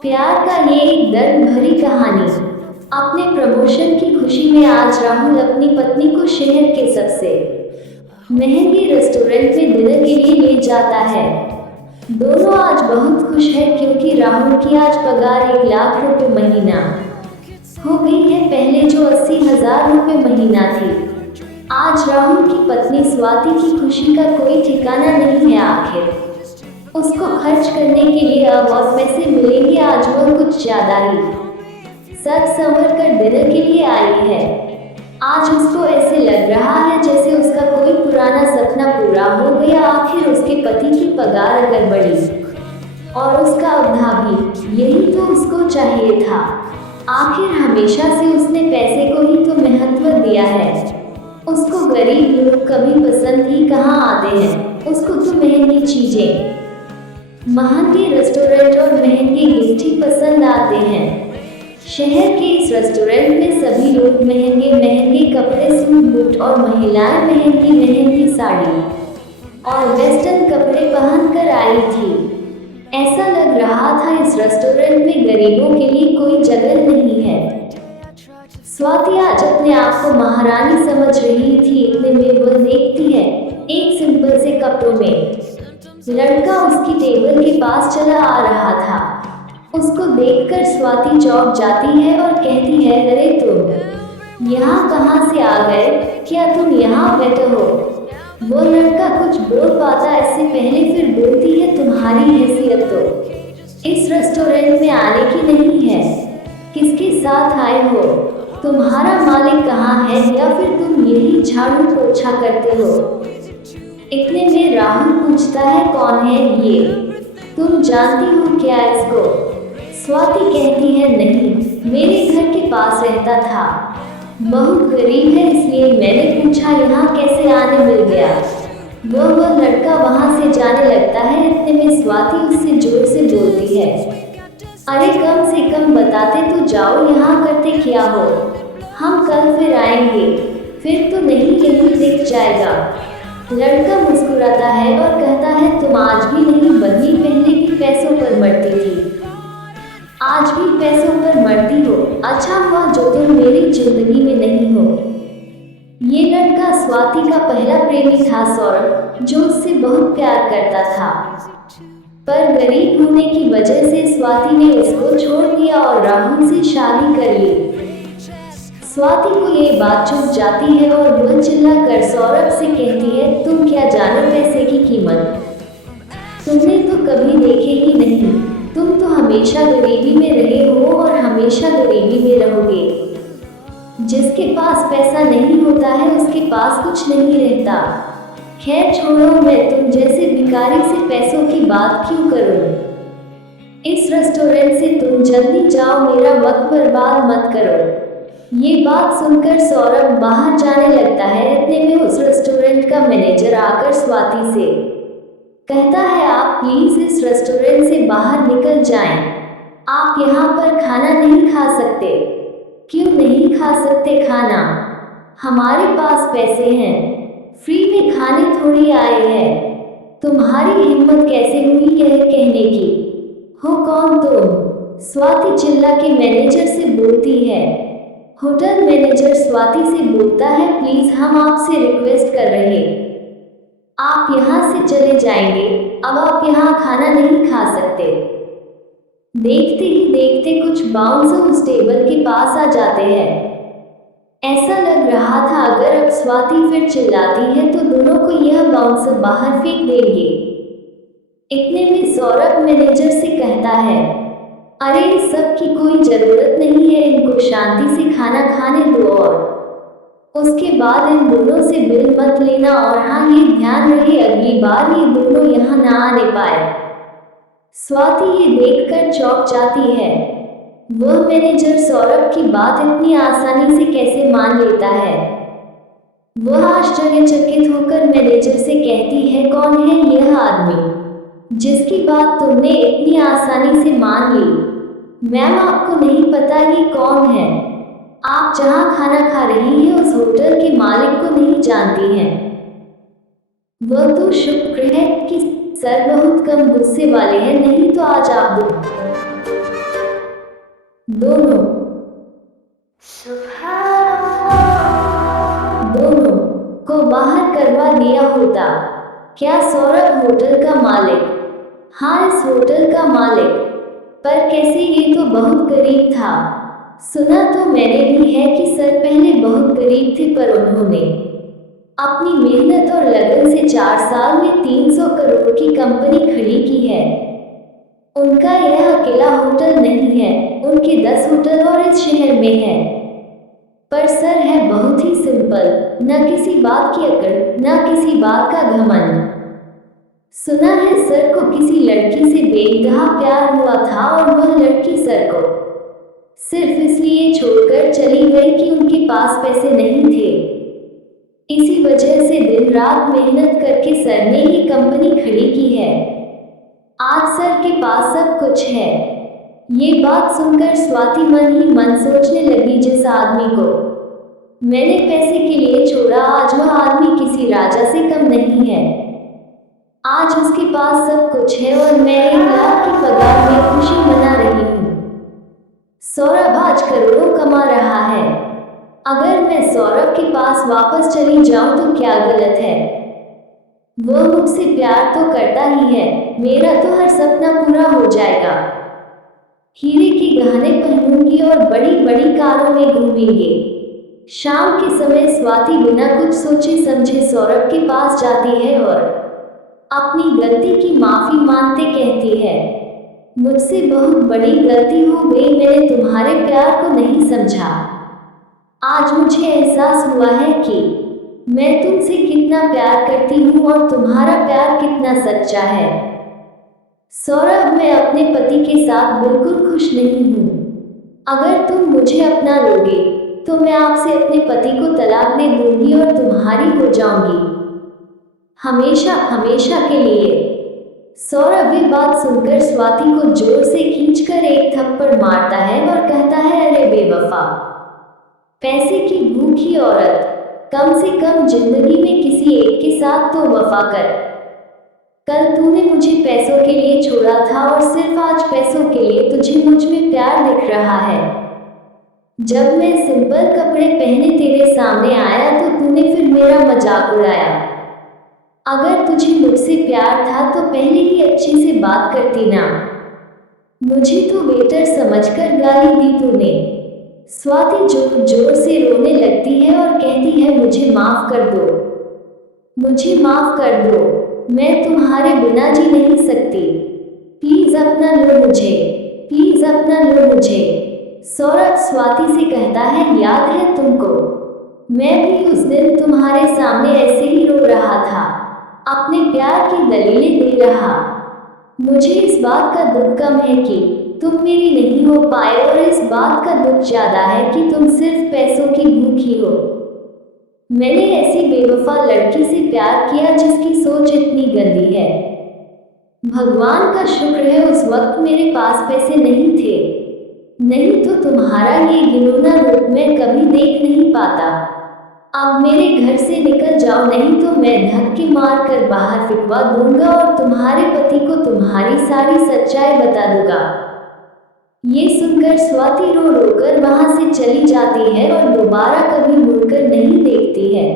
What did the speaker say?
प्यार का ये एक दर्द भरी कहानी। अपने प्रमोशन की खुशी में आज राहुल अपनी पत्नी को शहर के सबसे महंगे रेस्टोरेंट में डिनर के लिए ले जाता है। दोनों आज बहुत खुश है क्योंकि राहुल की आज पगार 1 लाख रुपए महीना हो गई है, पहले जो 80,000 रुपए महीना थी। आज राहुल की पत्नी स्वाति की खुशी का कोई ठिकाना नहीं है। आखिर उसको खर्च करने के लिए अब और पैसे मिलेंगे। आज वह कुछ ज्यादा ही सज संवर कर डिनर के लिए आई है। आज उसको ऐसे लग रहा है जैसे उसका कोई पुराना सपना पूरा हो गया। आखिर उसके पति की पगार अगर बढ़ी और उसका अवधा भी, यही तो उसको चाहिए था। आखिर हमेशा से उसने पैसे को ही तो महत्व दिया है। उसको गरीब लोग कभी पसंद ही कहाँ आते हैं। उसको तो महंगी चीजें, महंगे रेस्टोरेंट और महंगे गिफ्ट ही पसंद आते हैं। शहर के इस रेस्टोरेंट में सभी लोग महंगे महंगे कपड़े, सूट बूट और महिलाएं महंगी महंगी साड़ी और वेस्टर्न कपड़े पहनकर आई थी। ऐसा लग रहा था इस रेस्टोरेंट में गरीबों के लिए कोई जगह नहीं है। स्वाति आज अपने आप को महारानी समझ रही थी। इतने में वह देखती है एक सिंपल से कपड़ों में लड़का उसकी टेबल के पास चला आ रहा था। उसको देखकर स्वाति चौंक जाती है और कहती है, अरे तुम यहाँ कहाँ से आ गए? क्या तुम यहाँ बैठे हो? वो लड़का कुछ बोल पाता इससे पहले फिर बोलती है, तुम्हारी हैसियत तो इस रेस्टोरेंट में आने की नहीं है। किसके साथ आए हो? तुम्हारा मालिक कहाँ है? या फिर तुम यही झाड़ू पोछा करते हो? इतने में राहुल पूछता है, कौन है ये? तुम जानती हो क्या इसको? स्वाति कहती है, नहीं, मेरे घर के पास रहता था, बहुत गरीब है इसलिए मैंने पूछा यहाँ कैसे आने मिल गया। वह लड़का वहाँ से जाने लगता है। इतने में स्वाति उससे जोर से बोलती है, अरे कम से कम बताते तो जाओ, यहाँ करते क्या हो? हम कल फिर आएंगे। फिर तो नहीं, यही दिख जाएगा। लड़का मुस्कुराता है और कहता है, तुम आज भी नहीं बदली, पहले भी पैसों पर मरती थी, आज भी पैसों पर मरती हो। अच्छा हुआ जो तुम मेरी जिंदगी में नहीं हो। ये लड़का स्वाति का पहला प्रेमी था सौरभ, जो उससे बहुत प्यार करता था, पर गरीब होने की वजह से स्वाति ने उसको छोड़ दिया और राहुल से शादी कर ली। स्वाति को ये बात चुभ जाती है और वह चिल्लाकर सौरभ से कहती है, तुम क्या जानो पैसे की कीमत? तुमने तो कभी देखे ही नहीं। तुम तो हमेशा गरीबी में रहे हो और हमेशा गरीबी में रहोगे। जिसके पास पैसा नहीं होता है उसके पास कुछ नहीं रहता। खैर छोड़ो, मैं तुम जैसे भिखारी से पैसों की बात क्यों करूं? इस रेस्टोरेंट से तुम जल्दी जाओ, मेरा वक्त बर्बाद मत करो। ये बात सुनकर सौरभ बाहर जाने लगता है। इतने में उस रेस्टोरेंट का मैनेजर आकर स्वाति से कहता है, आप प्लीज इस रेस्टोरेंट से बाहर निकल जाएं। आप यहाँ पर खाना नहीं खा सकते। क्यों नहीं खा सकते खाना? हमारे पास पैसे हैं, फ्री में खाने थोड़ी आए हैं। तुम्हारी हिम्मत कैसे हुई यह कहने की? हो कौन तुम? स्वाति चिल्ला के मैनेजर से बोलती है। होटल मैनेजर स्वाति से बोलता है, प्लीज हम आपसे रिक्वेस्ट कर रहे, आप यहाँ से चले जाएंगे। अब आप यहाँ खाना नहीं खा सकते। देखते ही देखते कुछ बाउंसर उस टेबल के पास आ जाते हैं। ऐसा लग रहा था अगर अब स्वाति फिर चिल्लाती है तो दोनों को यह बाउंसर बाहर फेंक देंगे। इतने में सौरभ मैनेजर से कहता है, अरे इस सब की कोई जरूरत नहीं है, इनको शांति से खाना खाने दो और उसके बाद इन दोनों से बिल मत लेना। और हाँ, ये ध्यान रहे अगली बार ये दोनों यहाँ ना आने पाए। स्वाति ये देखकर चौंक जाती है। वह मैनेजर सौरभ की बात इतनी आसानी से कैसे मान लेता है? वह आश्चर्यचकित होकर मैनेजर से कहती है, कौन है यह आदमी जिसकी बात तुमने इतनी आसानी से मान ली? मैम, आपको नहीं पता ये कौन है? आप जहाँ खाना खा रही हैं उस होटल के मालिक को नहीं जानती हैं? वह तो शुक्र है कि सर बहुत कम गुस्से वाले हैं, नहीं तो आज आप दोनों दोनों को बाहर करवा दिया होता। क्या सौरभ होटल का मालिक? हाँ, इस होटल का मालिक। पर कैसे? ये तो बहुत गरीब था। सुना तो मैंने भी है कि सर पहले बहुत गरीब थे, पर उन्होंने अपनी मेहनत और लगन से 4 साल में 300 करोड़ की कंपनी खड़ी की है। उनका यह अकेला होटल नहीं है, उनके 10 होटल और इस शहर में है। पर सर है बहुत ही सिंपल, न किसी बात की अकड़, न किसी बात का घमंड। सुना है सर को किसी लड़की से बेइंतहा प्यार हुआ था और वह लड़की सर को सिर्फ इसलिए छोड़कर चली गई कि उनके पास पैसे नहीं थे। इसी वजह से दिन रात मेहनत करके सर ने ही कंपनी खड़ी की है। आज सर के पास सब कुछ है। ये बात सुनकर स्वाति मन ही मन सोचने लगी, जिस आदमी को मैंने पैसे के लिए छोड़ा, आज वह आदमी किसी राजा से कम नहीं है। आज उसके पास सब कुछ है और मैं 1 लाख की पगार में खुशी मना रही हूँ। सौरभ आज करोड़ों कमा रहा है। अगर मैं सौरभ के पास वापस चली जाऊं तो क्या गलत है? वो मुझसे प्यार तो करता ही है, मेरा तो हर सपना पूरा हो जाएगा। हीरे के गहने पहनूंगी और बड़ी बड़ी कारों में घूमेंगे। शाम के समय स्वाति बिना कुछ सोचे समझे सौरभ के पास जाती है और अपनी गलती की माफी मांगते कहती है, मुझसे बहुत बड़ी गलती हो गई, मैंने तुम्हारे प्यार को नहीं समझा। आज मुझे एहसास हुआ है कि मैं तुमसे कितना प्यार करती हूँ और तुम्हारा प्यार कितना सच्चा है। सौरभ, मैं अपने पति के साथ बिल्कुल खुश नहीं हूँ। अगर तुम मुझे अपना लोगे तो मैं आपसे अपने पति को तलाक दे दूंगी और तुम्हारी हो जाऊंगी, हमेशा हमेशा के लिए। सौरभ ये बात सुनकर स्वाति को जोर से खींचकर एक थप्पड़ मारता है और कहता है, अरे बेवफा, पैसे की भूखी औरत, कम से कम जिंदगी में किसी एक के साथ तो वफा कर। कल तूने मुझे पैसों के लिए छोड़ा था और सिर्फ आज पैसों के लिए तुझे मुझ में प्यार दिख रहा है। जब मैं सिंपल कपड़े पहने तेरे सामने आया तो तूने फिर मेरा मजाक उड़ाया। अगर तुझे मुझसे प्यार था तो पहले ही अच्छे से बात करती ना। मुझे तो वेटर समझकर गाली दी तूने। स्वाति जोर जोर से रोने लगती है और कहती है, मुझे माफ कर दो, मुझे माफ कर दो, मैं तुम्हारे बिना जी नहीं सकती। प्लीज अपना लो मुझे, प्लीज अपना लो मुझे। सौरभ स्वाति से कहता है, याद है तुमको, मैं भी उस दिन तुम्हारे सामने ऐसे ही रो रहा था, अपने प्यार की दलीलें दे रहा। मुझे इस बात का दुख कम है कि तुम मेरी नहीं हो पाए और इस बात का दुख ज्यादा है कि तुम सिर्फ पैसों की भूखी हो। मैंने ऐसी बेवफा लड़की से प्यार किया जिसकी सोच इतनी गंदी है। भगवान का शुक्र है उस वक्त मेरे पास पैसे नहीं थे, नहीं तो तुम्हारा ये घिनौना रूप मैं कभी देख नहीं पाता। अब मेरे घर से निकल जाओ, नहीं तो मैं धक्के मार कर बाहर फिकवा दूंगा और तुम्हारे पति को तुम्हारी सारी सच्चाई बता दूंगा। ये सुनकर स्वाति रो रो कर वहां से चली जाती है और दोबारा कभी मुड़कर नहीं देखती है।